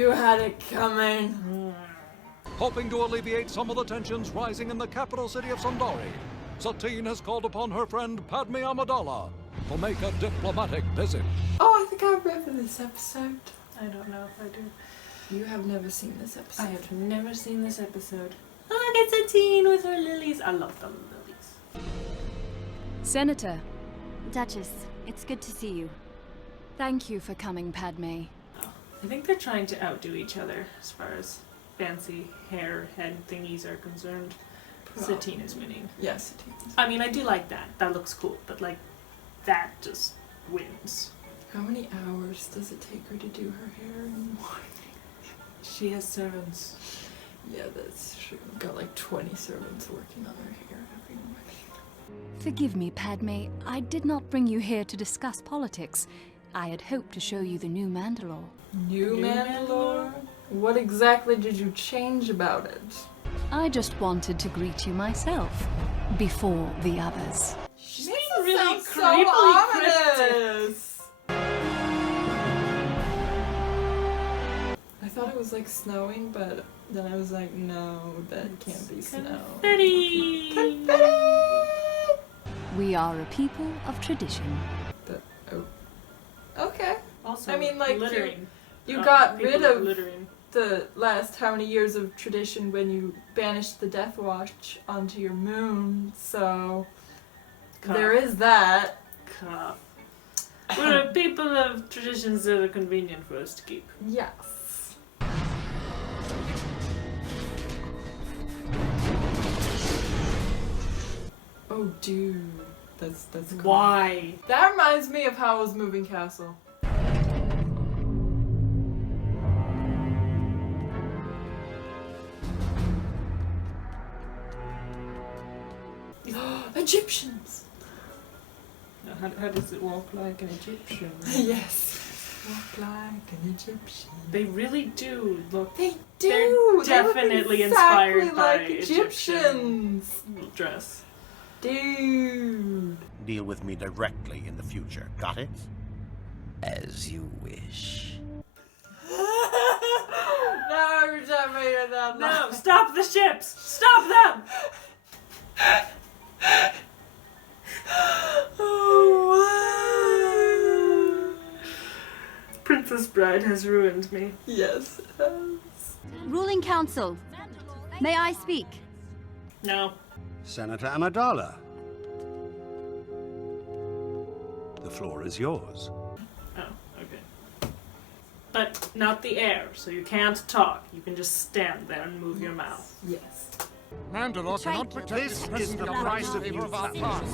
You had it coming. Hoping to alleviate some of the tensions rising in the capital city of Sundari, Satine has called upon her friend Padme Amidala to make a diplomatic visit. Oh, I think I remember this episode. I don't know if I do. You have never seen this episode. I have never seen this episode. Look at Satine with her lilies. I love the lilies. Senator. Duchess, it's good to see you. Thank you for coming, Padme. Oh, I think they're trying to outdo each other as far as fancy hair head thingies are concerned. Satine is winning. Yes, Satine is. I mean, I do like that. That looks cool. But, like, that just wins. How many hours does it take her to do her hair in the morning? She has servants. Yeah, that's true. Got like 20 servants working on her hair every morning. Forgive me, Padme. I did not bring you here to discuss politics. I had hoped to show you the new Mandalore. New Mandalore? What exactly did you change about it? I just wanted to greet you myself, before the others. She's being really so creepily cryptic. ominous. I thought it was like snowing, but then I was like, no, that can't be snow. Confetti! Confetti! We are a people of tradition. Okay. Also, I mean, like, littering. you got People rid of littering. the last how many years of tradition when you banished the Death Watch onto your moon, so Cough. there is that. Cough. We're a people of traditions that are convenient for us to keep. Yes. Oh, dude. That's cool. Why? That reminds me of Howl's Moving Castle. Egyptians! How does it walk like an Egyptian? Yes. Walk like an Egyptian. They really do look. They They're do! They look definitely exactly inspired by like Egyptians! dress. Dude! Deal with me directly in the future, got it? As you wish. No, every time I hear that No, line. stop the ships! Stop them! Oh, wow. Princess Bride has ruined me. Yes, it has. Ruling Council, may I speak? No. Senator Amidala. The floor is yours. Oh, okay. But not the air, so you can't talk. You can just stand there and move your mouth. Yes. Mandalore cannot protect This its is president the in price of favor you, of our party.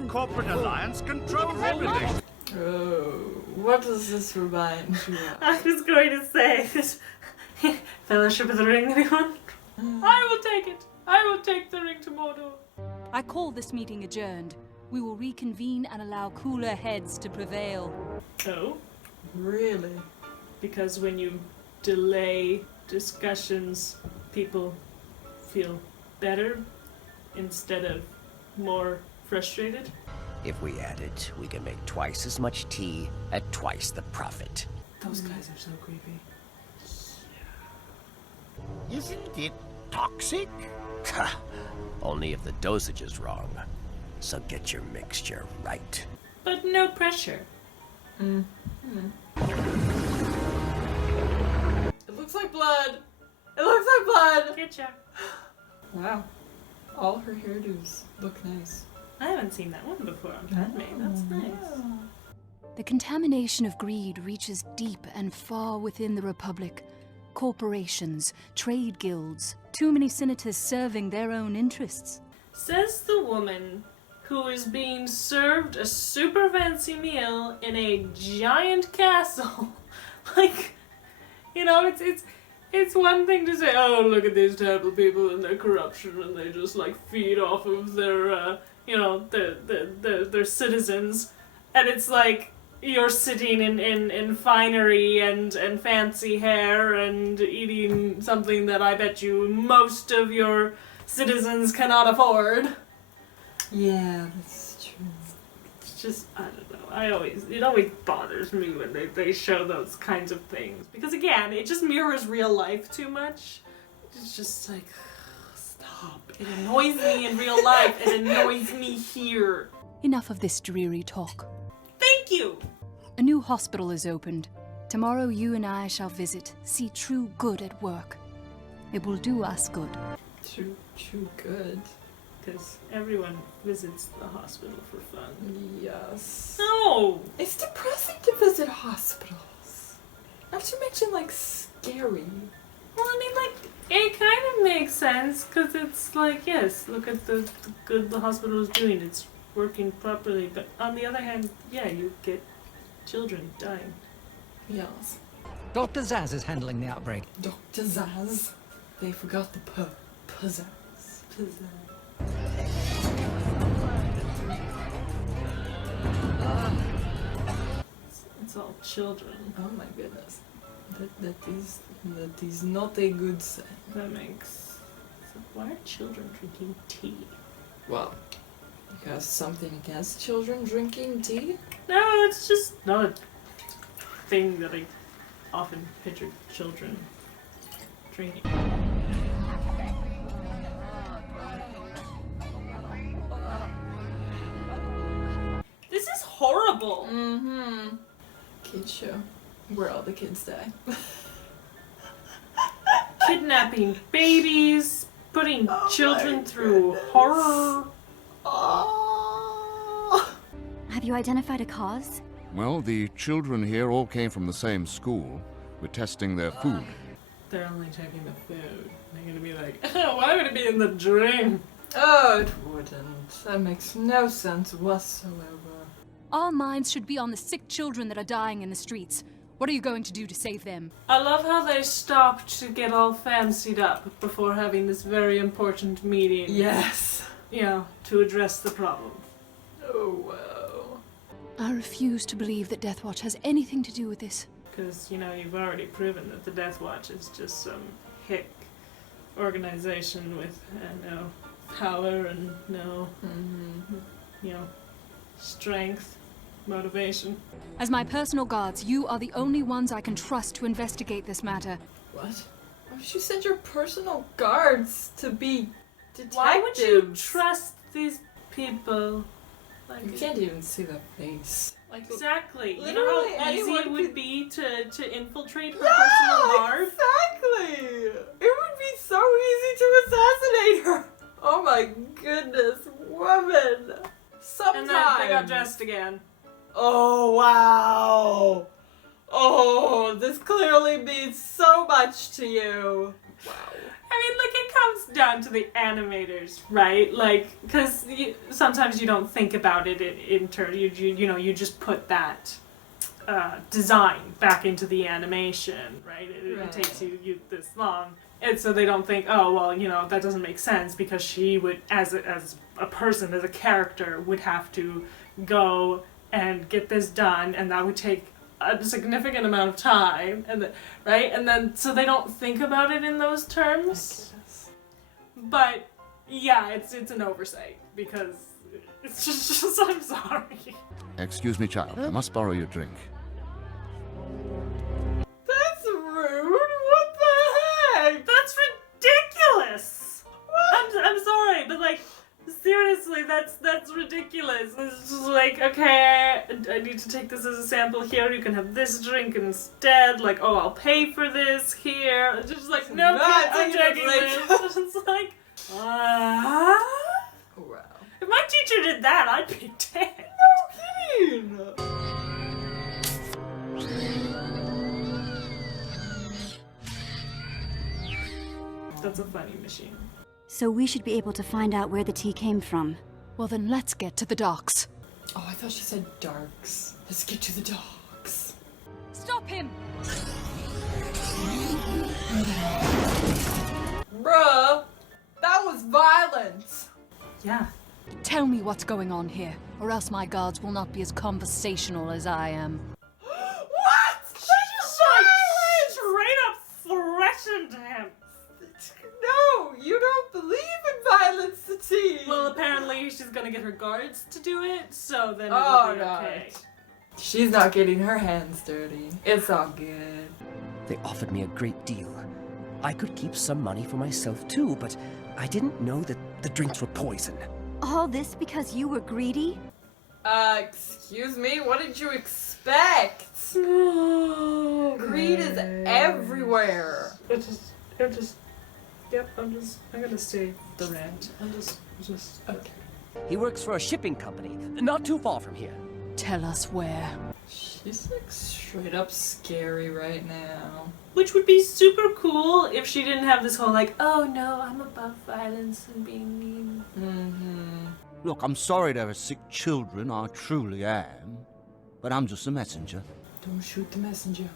The corporate alliance controls everything. Oh, what does this remind you of? I was going to say this. Fellowship of the Ring, anyone? I will take it. I will take the ring to Mordor. I call this meeting adjourned. We will reconvene and allow cooler heads to prevail. Oh? Really? Because when you delay discussions, people feel better instead of more frustrated? If we add it, we can make twice as much tea at twice the profit. Those guys are so creepy. Isn't it toxic? Ha! Only if the dosage is wrong. So get your mixture right. But no pressure. It looks like blood. It looks like blood. Getcha. Wow. All her hairdos look nice. I haven't seen that one before on Padme. That's nice. The contamination of greed reaches deep and far within the Republic. Corporations, trade guilds, too many senators serving their own interests. Says the woman who is being served a super fancy meal in a giant castle. Like, you know, it's one thing to say, oh, look at these terrible people and their corruption, and they just like feed off of their, you know, their citizens, and it's like you're sitting in finery and fancy hair and eating something that I bet you most of your citizens cannot afford. Yeah, that's true. It's just, I don't know. it always bothers me when they show those kinds of things. Because again, it just mirrors real life too much. It's just like, stop. It annoys me in real life. It annoys me here. Enough of this dreary talk. Thank you! A new hospital is opened. Tomorrow you and I shall visit, see true good at work. It will do us good. True good. Because everyone visits the hospital for fun. Yes. No! It's depressing to visit hospitals. Not to mention, like, scary. Well, I mean, like, it kind of makes sense, because it's like, yes, look at the good the hospital is doing. It's working properly. But on the other hand, yeah, you get children dying. Yes. Dr. Zaz is handling the outbreak. Dr. Zaz. They forgot the pizzazz. It's all children. Oh my goodness. That is not a good sign. That makes... So why are children drinking tea? Well, you have something against children drinking tea? No, it's just not a thing that I often picture children drinking. This is horrible! Mm-hmm. Kids show. Where all the kids die. Kidnapping babies, putting children through horror. Oh. Have you identified a cause? Well, the children here all came from the same school. We're testing their food. They're only checking the food. They're gonna be like, oh, why would it be in the drink? Oh, it wouldn't. That makes no sense whatsoever. Our minds should be on the sick children that are dying in the streets. What are you going to do to save them? I love how they stopped to get all fancied up before having this very important meeting. Yes. You know, to address the problem. Oh, wow. I refuse to believe that Death Watch has anything to do with this. Because, you know, you've already proven that the Death Watch is just some hick organization with no power and no, you know, strength, motivation. As my personal guards, you are the only ones I can trust to investigate this matter. What? Why would you send your personal guards to be detectives? Why would you trust these people? Like, You can't even see the face. Like, exactly. You Literally know how easy anyone it would could- be to infiltrate her yeah, personal guard? exactly! It would be so easy to assassinate her! Oh my goodness, woman! Sometimes. And then they got dressed again. Oh, wow! Oh, this clearly means so much to you. Wow. I mean, like, it comes down to the animators, right? Like, because sometimes you don't think about it in turn. You know, you just put that design back into the animation, right? It takes you this long. And so they don't think, oh, well, you know, that doesn't make sense because she would, as a person, as a character, would have to go and get this done, and that would take a significant amount of time, and right? And then, so they don't think about it in those terms. But, yeah, it's an oversight, because it's just I'm sorry. Excuse me, child. I must borrow your drink. That's rude. What the heck? That's ridiculous! I'm sorry, but, like, seriously, that's ridiculous. It's just like, okay, I need to take this as a sample here. You can have this drink instead. Like, oh, I'll pay for this here. It's just like, no, I'm taking this. It's like, Wow. if my teacher did that, I'd be dead. No kidding. That's a funny machine. So we should be able to find out where the tea came from. Well then, let's get to the docks. Oh, I thought she said darks. Let's get to the docks. Stop him! Bruh, that was violence. Yeah. Tell me what's going on here, or else my guards will not be as conversational as I am. What? She just like straight up threatened him. No, you don't believe in violence, Satine. Well, apparently she's gonna get her guards to do it, so then Oh, it'll be no. okay. She's not getting her hands dirty. It's all good. They offered me a great deal. I could keep some money for myself too, but I didn't know that the drinks were poison. All this because you were greedy? Excuse me? What did you expect? Greed is everywhere. I'm gonna stay the rant. Okay. He works for a shipping company, not too far from here. Tell us where. She's like straight up scary right now. Which would be super cool if she didn't have this whole like, oh no, I'm above violence and being mean. Look, I'm sorry there are sick children, I truly am. But I'm just a messenger. Don't shoot the messenger.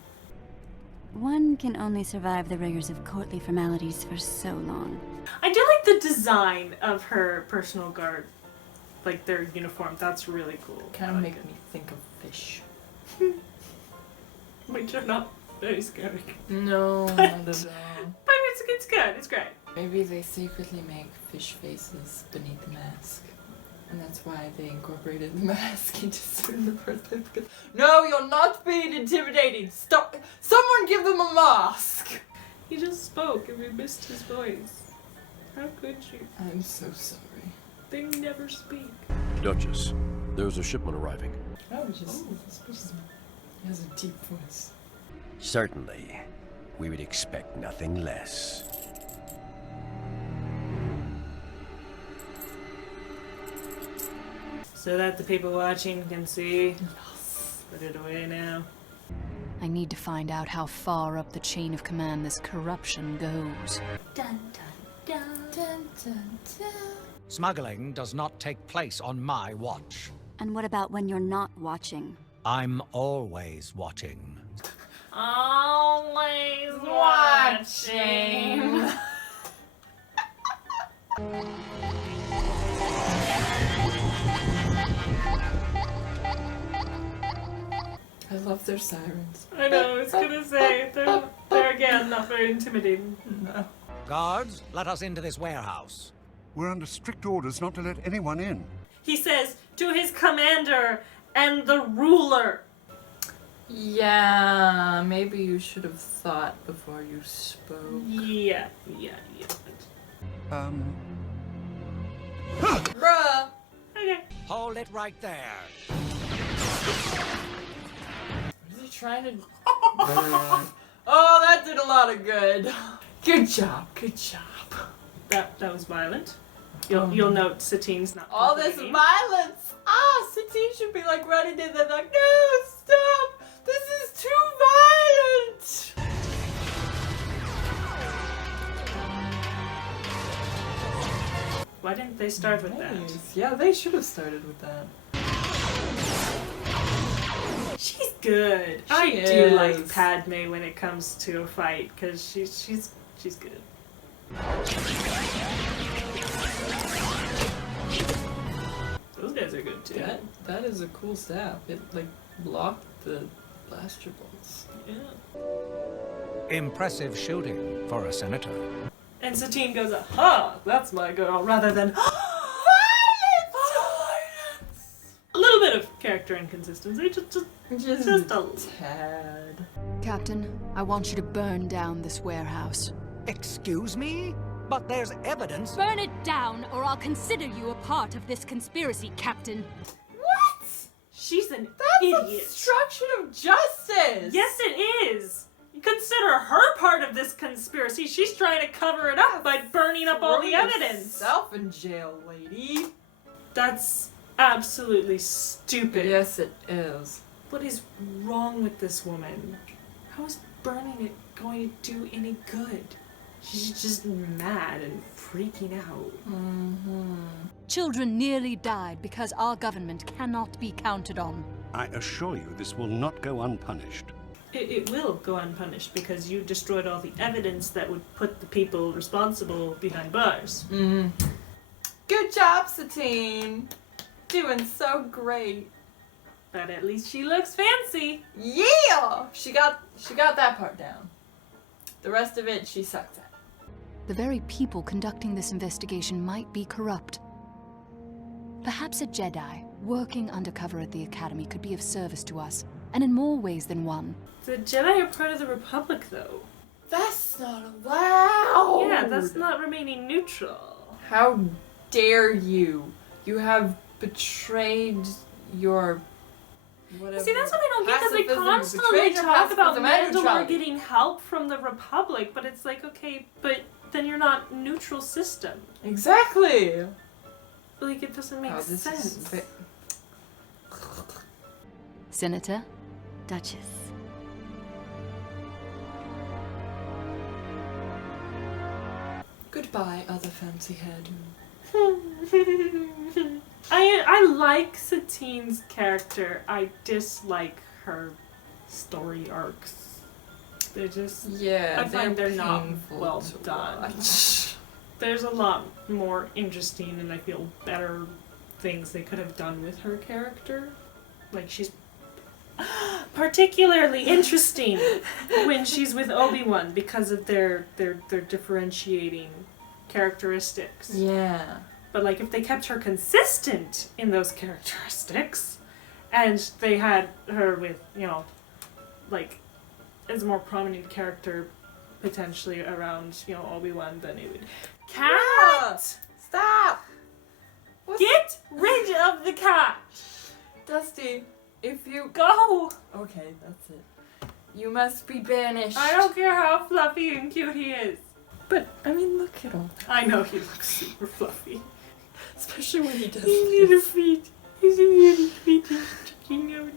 One can only survive the rigors of courtly formalities for so long. I do like the design of her personal guard. Like their uniform. That's really cool. Kind of make me think of fish. Which are not very scary. No, not at all. But it's good. It's great. Maybe they secretly make fish faces beneath the mask. And that's why they incorporated the mask into suit in the first place. Because no, you're not being intimidating. Stop. Someone give them a mask. He just spoke and we missed his voice. How could you? I'm so sorry. They never speak. Duchess, there's a shipment arriving. Oh, he has a deep voice. Certainly. We would expect nothing less. So that the people watching can see. Put it away now. I need to find out how far up the chain of command this corruption goes. Dun dun dun dun dun dun. Smuggling does not take place on my watch. And what about when you're not watching? I'm always watching. Always watching. I love their sirens. I know, I was gonna say, they're again not very intimidating. No. Guards, let us into this warehouse. We're under strict orders not to let anyone in. He says to his commander and the ruler. Yeah, maybe you should have thought before you spoke. Yeah. Bruh! Okay. Hold it right there. Is he trying to... Oh, that did a lot of good. Good job. That was violent. You'll note Satine's not. All this violence! Satine should be like ready to the like, no, stop! This is too violent! Why didn't they start with that? Yeah, they should have started with that. She's good. I do is. like Padme when it comes to a fight because she's good. Those guys are good too. That is a cool stab. It like blocked the blaster bolts. Yeah. Impressive shooting for a senator. And Satine goes, aha, that's my girl, rather than Violence! a little bit of character inconsistency, just a tad. Captain, I want you to burn down this warehouse. Excuse me? But there's evidence. Burn it down, or I'll consider you a part of this conspiracy, Captain. What? She's an That's idiot. obstruction of justice! Yes, it is. You consider her part of this conspiracy. She's trying to cover it up by burning up all the evidence. Yourself in jail, lady. That's absolutely stupid. Yes, it is. What is wrong with this woman? How is burning it going to do any good? She's just mad and freaking out. Children nearly died because our government cannot be counted on. I assure you this will not go unpunished. It will go unpunished because you destroyed all the evidence that would put the people responsible behind bars. Good job, Satine. Doing so great. But at least she looks fancy. Yeah! She got that part down. The rest of it, she sucks at. The very people conducting this investigation might be corrupt. Perhaps a Jedi, Working undercover at the Academy could be of service to us, and in more ways than one. The Jedi are part of the Republic, though. That's not allowed! Yeah, that's not remaining neutral. How dare you? You have betrayed your... whatever. See, that's what I don't get, because they Pacifism, constantly betrayed your talk about pacifism and Mandalore neutrality. getting help from the Republic, but it's like, okay, but then you're not neutral system. Exactly! Like, it doesn't make This sense. is Senator? Duchess. Goodbye, other fancy-haired. I like Satine's character. I dislike her story arcs. They're just... Yeah, I find they're not painful well to done. watch. There's a lot more interesting and I feel better things they could have done with her character. Like, she's particularly interesting when she's with Obi-Wan because of their differentiating characteristics. Yeah. But like, if they kept her consistent in those characteristics, and they had her with, you know, like, as a more prominent character potentially around, you know, Obi-Wan, then it would... Cat! Yeah. Stop! Get rid of the cat! Dusty, if you... Go! Okay, that's it. You must be banished. I don't care how fluffy and cute he is. But, I mean, look at all that. I know he looks super fluffy. Especially when he does His little this. feet. His little feet. He's sticking out.